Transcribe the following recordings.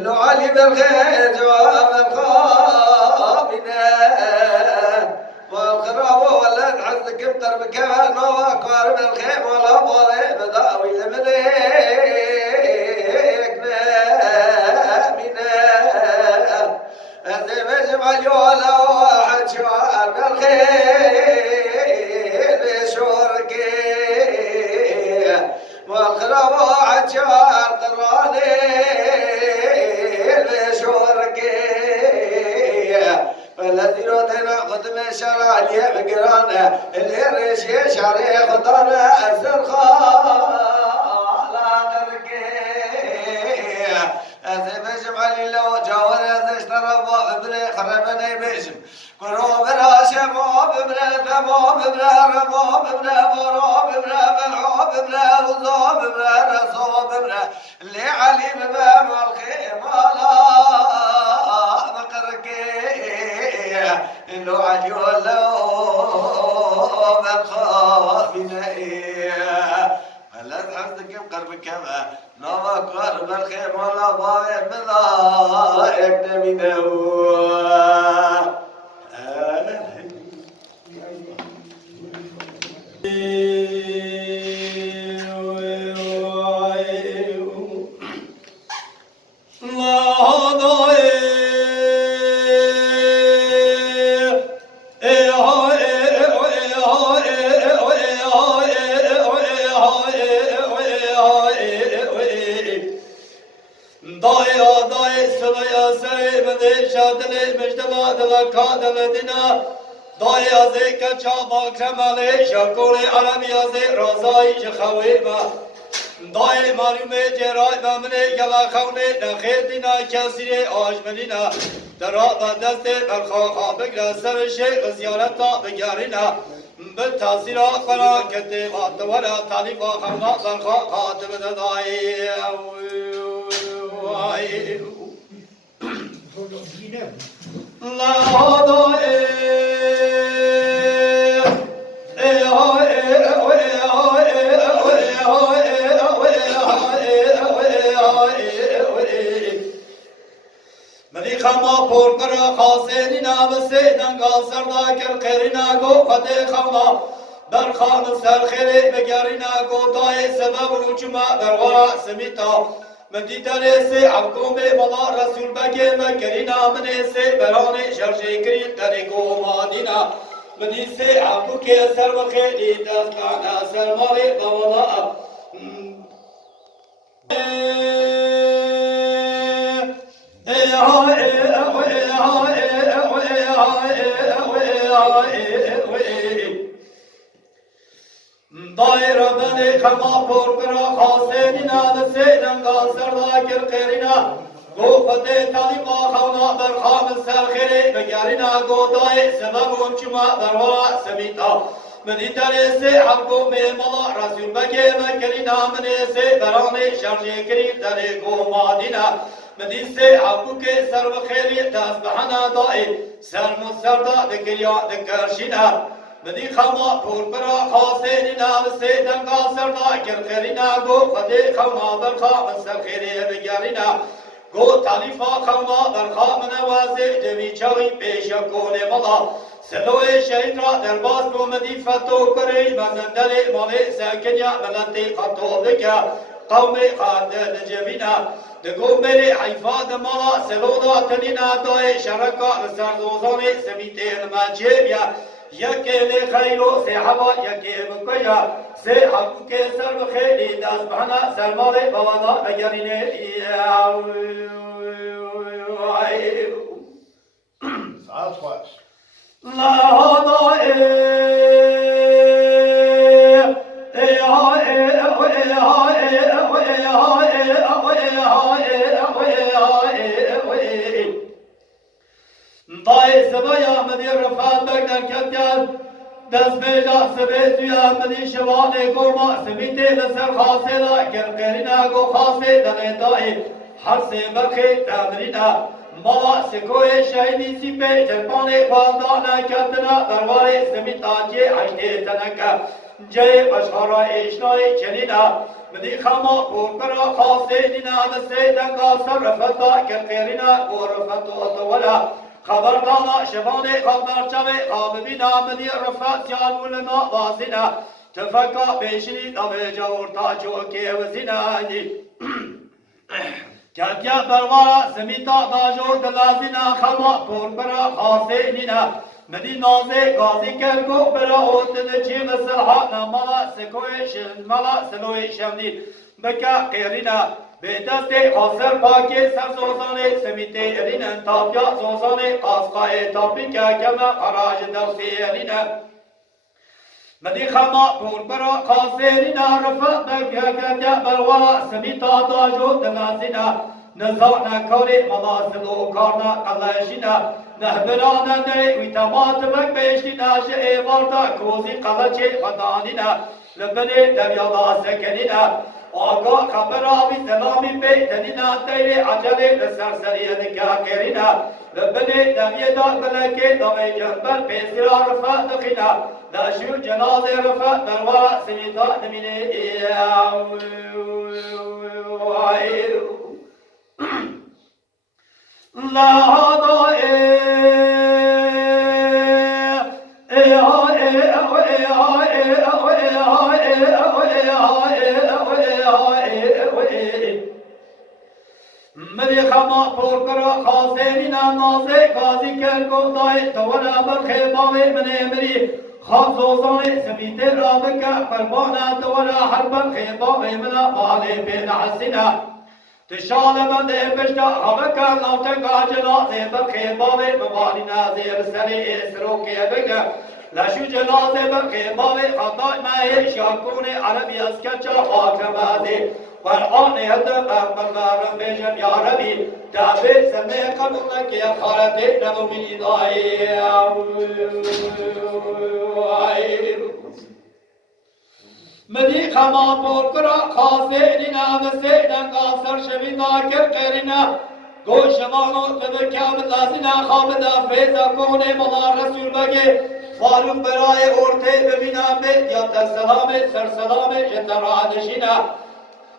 إنه علي بالخير جواب الخابنا والخراب ولا تحزك بقرب كمان وقارب الخيم ولا بضي بداوي لمليك نامنا أذي بجمع اليولا واحد شوار بالخير شوركي والخراب واحد شوار قراني فالذي يودينا قدم شرع لي بقرانا اللي ريش يشعري خطانا الزرخاء لا تركي أزي بجم علي لو جاور أزيش تربو ببري خربني بجم كرو براشا مو ببرا دمو ببرا رمو ببرا برو ببرا بلعو ببرا وزو ببرا رسو ببرا اللي علي ببام الخيمة لا إنه علي ولو من خاف إليه فلا تحزك بقربك كما نوما قرب الخير ولا ضايع بضايق منه شكوري عربي زي رزاي جخويبا داي معلومه جراي ممنه يلا خوني نخيتنا كسيري آجمنينا درابا دست برخاقا بگره سر شيخ زيارتا بگرينا بالتاثيرا قران كتبات ولا طالبا خونا برخاقا تبدا داي لا داي خما پور کرا خاسینینا بسیدن گاسردا کر خیرینا گو خطه خونا برخان سر خیری بگرینا گو دای سبب روچما برغرا سمیتا من دیدن سے حکوم ملا رسول بگه مکرینا من سے بران شرشی کرین تری گو مادینا من سے حکو که سر بخیری دستانا سر مالی بولا دايرة بني خما پورکرا خاسينينا بسيدن غاسردا كرقيرينا گو فتح طالبا خونا برخام سرخيري بگرينا گو داي سبب ومچما برورا سميتا مني ترسي حقو ميمالا رسول بگه مكرينا مني سي براني شرجي كريم داري گو مادينا مني سي حقو كي سر بخيري تسبحنا دائي سر مصردا دكريا دكرشينا بدی خما پورکرا خاسینینا بسیدن قاصرنا کرخیرینا گو خدی خما برخا مسخیری بگرینا گو تالیفا خما برخا منوازی جوی چاوی پیشا کونه ملا سلوی شهید را درباز بو مدی فتو کری مزندلی مالی سکنیا بلندی خطو بکا قومی خاردن جوینا دگو میری حیفا دمالا سلو دا تنینا دای شرکا سردوزانی سمیتی المجیبیا يكيل خيرو سحبا يكيل مكيا سحب كسر بخيري دسبحنا سلمالي بوانا بجريني Southwest. لا هذا ضاي سبايا مدي رفعت بقدر كتكات دست بيجا سبيتويا مدي شواني قوما سميتي لسر خاصيلا كرقرنا قو خاصي دنيتائي حرسي برخي تامرنا مالا سكوي شهيدي سيبي جلباني فالدانا كتنا برواري سميتا جي عشتي تنكا جای اشخارا اشنای چنینا مدی خما پورکرا خاصینا مسیدن قاصر رفتا کرقیرنا ورفتو اتولا خبردانا شفاني خبر جمع خاببنا مدي رفع سيالولنا وازنا تفكا بيشني دمي جورتا جوكي وزناني كاتيا بروا سميتا داجو دلازنا خما پوربرا خاصيننا مدي نازي غازي كرگو برا اوتن چي مسلحا نمالا سكوي شمالا سلوي شمدي بكا قيرنا به دست حاصر پاکی سر زوزانه سمیته ارین انتابیا زوزانه قاسقای تابی که کما خراج درسی ارین مدی خما پوربرا قاسرین رفت بکه کتیا بروا سمیتا داجو دلازینا نزانا کاری ملاسلو کارنا قلشینا نهبرانا نی ویتامات بک بیشتینا جه واردا کوزی قلچه خدانینا لبنی دویادا سکنینا آگاه خبر آبی سلامی بی تنینا تیری عجلی لسرسری دکا کرینا لبنی دمیه دا بلکه دمی جنبل پیسرا رفا دخینا لشو جناز رفا دروا سمیتا نمینه لا مدي خما پورکرا خاصینا نازه غازی کرگو دای دولا برخیباوی من امری خاصوزان سمیت رابکا قربانا دولا حرب خیباوی من مالی بین حسینا تشال بند بشتا هوکا نوتن گاجنا زیبر خیباوی موالینا زیب سری اسرو که بگا لشو جنازه برخیباوی خطای ماهی شاکون عربی از کچا آکرمازی قرآن هدف برنارم بیشم یا ربی دعوی سمی قبول نکی خارت نبو من ایدائی مدی خما پورکرا خاصی نام سیدن قاصر شوی ناکر قیرنا گوشمانو تبکام لازینا خامدا فیضا کونه ملا رسول بگی فاروق برای ارته ببینم بیت سلام سر سلام جترادشینا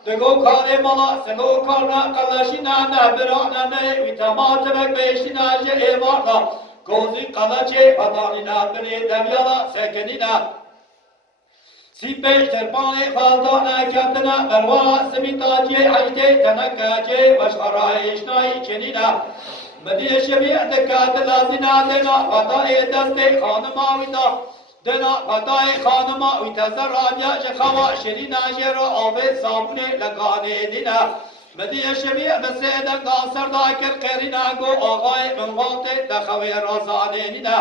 دگو کار مالا سگو کارنا قلاشینا نهبرانا نه ویتامات بک بیشینا جه ایوارنا کوزی قلاچه پتانینا بنی دمیالا سکنینا سی پیش ترپانی فالدانا کتنا بروالا سمیتاجی حجته تنکاجه بشخرایشنای چنینا مدی شبیه دکات لازینا دینا خطای دست خانماوینا دنا خطای خانما ویتزر رادیا جخوا شرینا جرو آب صابون لگانه دینا مدی شبیه بسیدن قاصر دا کر قرینا گو آقای منغوط دخوی رازانه دینا